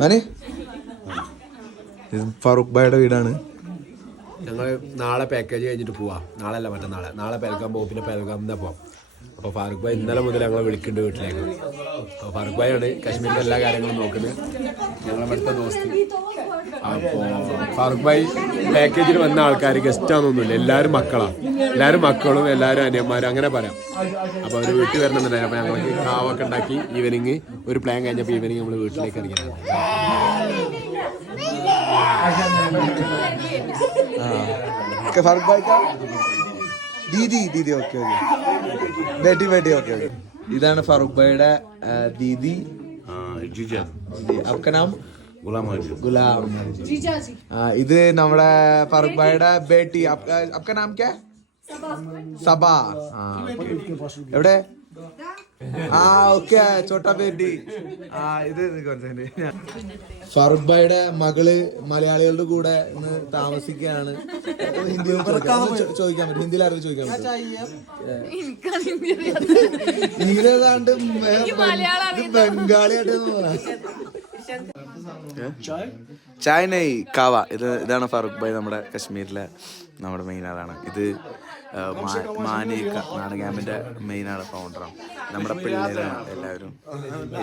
മാനെ ഫറൂഖ് ഭായിയുടെ വീടാണ്. ഞങ്ങൾ നാളെ പാക്കേജ് കഴിഞ്ഞിട്ട് പോവാം. നാളെ അല്ല മറ്റന്നാളെ. നാളെ പെൽഗാം പോകും പിന്നെ പെൽഗാം തന്നെ പോവാം. അപ്പോൾ ഫാറൂഖ് ഭായ് ഇന്നലെ മുതൽ ഞങ്ങൾ വിളിക്കുന്നുണ്ട് വീട്ടിലേക്ക്. അപ്പോൾ ഫാറൂഖ് ഭായാണ് കാശ്മീരിലെ എല്ലാ കാര്യങ്ങളും നോക്കുന്നത്. ഞങ്ങളെ അടുത്ത ദോസ്തി. അപ്പോൾ ഫാറൂഖ് ഭായ് പാക്കേജിൽ വന്ന ആൾക്കാർ ഗസ്റ്റാണെന്നൊന്നുമില്ല എല്ലാവരും മക്കളാണ് എല്ലാവരും മക്കളും എല്ലാവരും അനിയന്മാരും അങ്ങനെ പറയാം. അപ്പോൾ അവർ വീട്ടിൽ വരണമെന്നുണ്ടായി അപ്പോൾ ഞങ്ങൾക്ക് കാവൊക്കെ ഉണ്ടാക്കി ഈവനിങ് ഒരു പ്ലാൻ കഴിഞ്ഞപ്പോൾ ഈവനിങ് നമ്മൾ വീട്ടിലേക്ക് ഇറങ്ങിയതാണ്. ഫാറൂഖ് ഭായ് ദീദി ദീദി ഓക്കെ ഓക്കെ. ബേട്ടി ബേട്ടി ഓക്കെ ഓക്കെ. ഇതാണ് ഫാറൂഖ് ഭായിയുടെ ദീദി. അപ്പ നാം ഗുലാം ഇത് നമ്മുടെ ഫാറൂഖ് ഭായിയുടെ ബേട്ടി. അപ്പ നാം ക്യാ? സബ. എവിടെ? ആ ഓക്കെ ചോട്ടാ ബേട്ടി ആ ഇത് ഫറൂഖ് ഭായിയുടെ മകൾ മലയാളികളുടെ കൂടെ ഇന്ന് താമസിക്കുകയാണ്. ഹിന്ദി ചോദിക്കാൻ പറ്റും ഹിന്ദിയിൽ അറിവ് ചോദിക്കാൻ പറ്റും ഏതാണ്ട് ബംഗാളിയായിട്ട് ചായ? നെയ് കാവ. ഇത് ഇതാണ് ഫറൂഖ് ഭായ് നമ്മുടെ കശ്മീരിലെ നമ്മുടെ മെയിൻ ആളാണ്. ഇത് മാനിക്ക നാടൻ ക്യാമ്പിന്റെ മെയിൻ ആള് ഫൗണ്ടറാണ് നമ്മുടെ പിള്ളേരാണ് എല്ലാവരും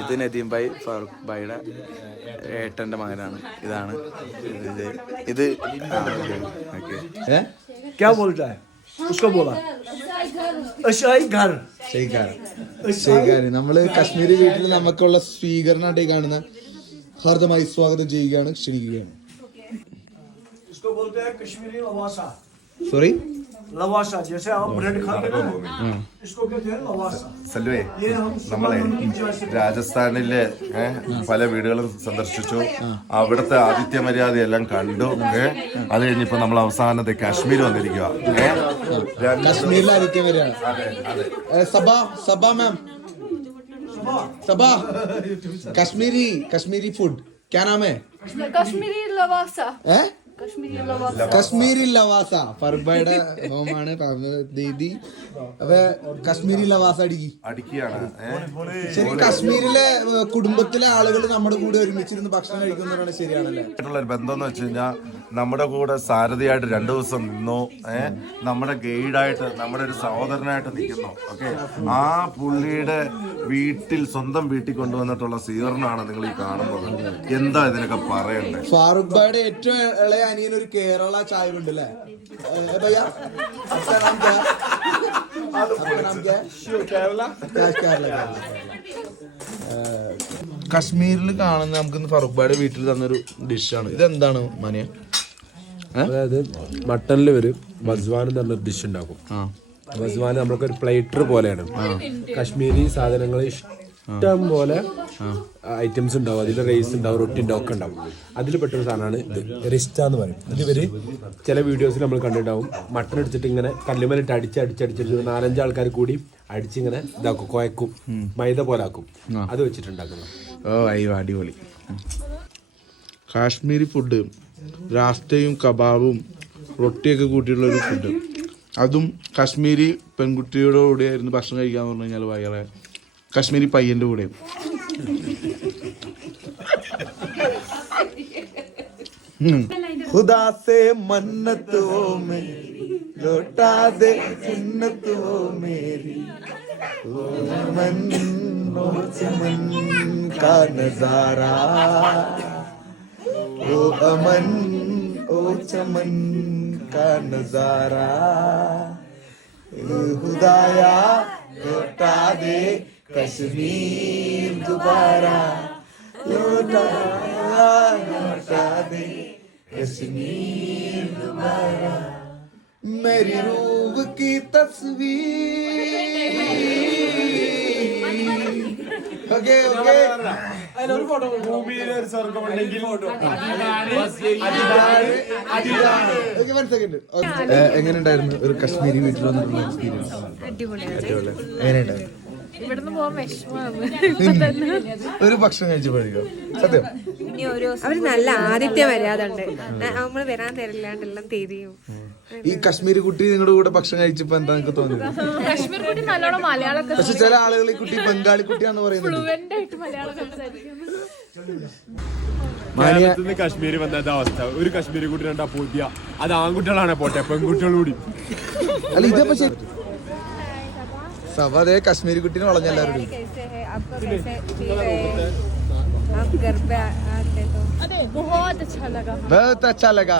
ഇത് നദീം ഭായ് ഫാറൂഖ് ഭായിയുടെ ഏട്ടന്റെ മകനാണ് ഇതാണ് ഇത് ഇത് ഓക്കെ क्या बोलता है उसको बोला अशाई घर സ്വീകാരം നമ്മള് കശ്മീരി വീട്ടിൽ നമുക്കുള്ള സ്വീകരണമായിട്ട് ഈ കാണുന്ന ഹാർദമായി സ്വാഗതം ചെയ്യുകയാണ് ക്ഷണിക്കുകയാണ് इसको बोलते हैं कश्मीरी लवासा സോറി ലവാഷ സലുവേ നമ്മളെ രാജസ്ഥാനിലെ പല വീടുകളും സന്ദർശിച്ചു അവിടുത്തെ ആദിത്യ മര്യാദയെല്ലാം കണ്ടു അത് കഴിഞ്ഞിപ്പോ നമ്മൾ അവസാനത്തെ കാശ്മീർ വന്നിരിക്കുക കാശ്മീരിലെ ആതിഥ്യ മര്യാദ സഭ മാം സഭ കശ്മീരി കശ്മീരി ഫുഡ് ക്യാ നാമേ കശ്മീരി ലവാസ ഏഹ് കശ്മീരി ലവാസ. ഫർബയുടെ ഹോമാണ് ദീദി. അപ്പൊ കശ്മീരി ലവാസ അടിക്കി. അടിക്കുകയാണ് ശരി കശ്മീരിലെ കുടുംബത്തിലെ ആളുകൾ നമ്മുടെ കൂടെ ഒരുമിച്ചിരുന്ന് ഭക്ഷണം കഴിക്കുന്നതാണ് ശരിയാണല്ലേ? ബന്ധം എന്ന് വെച്ച് കഴിഞ്ഞാൽ നമ്മുടെ കൂടെ സാരഥിയായിട്ട് രണ്ടു ദിവസം നിന്നു. ഏഹ് നമ്മുടെ ഗൈഡായിട്ട് നമ്മുടെ ഒരു സഹോദരനായിട്ട് നിൽക്കുന്നു. ഓക്കെ? ആ പുള്ളിയുടെ വീട്ടിൽ സ്വന്തം വീട്ടിൽ കൊണ്ടുവന്നിട്ടുള്ള സ്വീകരണമാണ് നിങ്ങൾ ഈ കാണുന്നത്. എന്താ ഇതിനൊക്കെ പറയണ്ടേ? ഫാറൂഖ് ഭായിയുടെ ഏറ്റവും ഇളയ അനിയൻ ഒരു കേരള ചായ ഉണ്ട് അല്ലേ കശ്മീരിൽ കാണുന്ന നമുക്ക് ഫറൂഖ്ബായുടെ വീട്ടിൽ തന്നൊരു ഡിഷാണ്. ഇതെന്താണ് മനിയ? അതായത് മട്ടനിൽ വരും വസ്വാൻ എന്ന് പറഞ്ഞ ഡിഷ് ഉണ്ടാക്കും. വസ്വാൻ നമ്മൾക്ക് ഒരു പ്ലേറ്റർ പോലെയാണ്. കശ്മീരി സാധനങ്ങൾ ഇഷ്ടം പോലെ ഐറ്റംസ് ഉണ്ടാവും. അതിൽ റൈസ് ഉണ്ടാവും റൊട്ടി ഉണ്ടാവും ഒക്കെ ഉണ്ടാവും. അതിൽ പെട്ടൊരു സാധനമാണ് ഇത്. റിസ്റ്റ എന്ന് പറയും. ഇത് ചില വീഡിയോസിൽ നമ്മൾ കണ്ടിട്ടുണ്ടാവും. മട്ടൺ എടുത്തിട്ട് ഇങ്ങനെ കല്ലുമലിട്ട് അടിച്ച് അടിച്ചടിച്ചിട്ട് നാലഞ്ച് ആൾക്കാർ കൂടി അടിച്ചിങ്ങനെ ഇതാക്കും കുഴക്കും മൈദ പോലെ ആക്കും. അത് വെച്ചിട്ടുണ്ടാക്കുന്നു ഓ അയ്യോ അടിപൊളി. കാശ്മീരി ഫുഡ് രാസ്തയും കബാബും റൊട്ടിയൊക്കെ കൂട്ടിയിട്ടുള്ള ഒരു ഫുഡ് അതും കാശ്മീരി പെൺകുട്ടിയുടെ കൂടെ ആയിരുന്നു ഭക്ഷണം കഴിക്കാന്ന് പറഞ്ഞു കഴിഞ്ഞാൽ ഭയങ്കര കാശ്മീരി പയ്യന്റെ കൂടെ खुदा से मन्नत वो मेरी लौटा दे सुन्नत वो मेरी ओ मन ओ चमन का नजारा ओ अमन ओ चमन का नजारा ए खुदाया लौटा दे कश्मीर दोबारा लौटा लौटा दे कश्मीर दोबारा मेरी रूह की तस्वीर okay okay okay one second എങ്ങനെയുണ്ടായിരുന്നു ഒരു കശ്മീരി വീട്ടിൽ വന്നിട്ടുള്ള എക്സ്പീരിയൻസ് അടിപൊളിയാണ് എങ്ങനെയുണ്ടായിരുന്നു ഇവിടുന്ന് പോകാൻ വിഷമമാണ്. ഒരു ഭക്ഷണം കഴിച്ചു പഠിക്കും സത്യം. അവർ നല്ല ആദിത്യ വരാതുണ്ട് നമ്മൾ വരാൻ തരില്ലാണ്ടെല്ലാം തീരെയും. ഈ കശ്മീർ കുട്ടി നിങ്ങളുടെ കൂടെ ഭക്ഷണം കഴിച്ചപ്പോ എന്താ നിങ്ങൾക്ക് തോന്നിയത്? കശ്മീർ കുട്ടി നല്ലോണം മലയാളമൊക്കെ പക്ഷെ ചില ആളുകൾ ഈ കുട്ടി ബംഗാളി കുട്ടിയാന്ന് പറയുന്നത് ഫ്ലുവന്റ് ആയിട്ട് മലയാളം സംസാരിക്കുന്നു. കേരളത്തിൽ കശ്മീർ വന്നത് അവസ്ഥ. ഒരു കശ്മീരി കുട്ടി രണ്ടാ പൂതിയ അത് ആൺകുട്ടികളാണ് പോട്ടെ പെൺകുട്ടികൾ കൂടി അല്ല ഇതേ ശരി സഭ അതേ കശ്മീരി കുട്ടീനെ വളഞ്ഞെല്ലാവരും ബഹുത് അച്ഛാ ലഗാ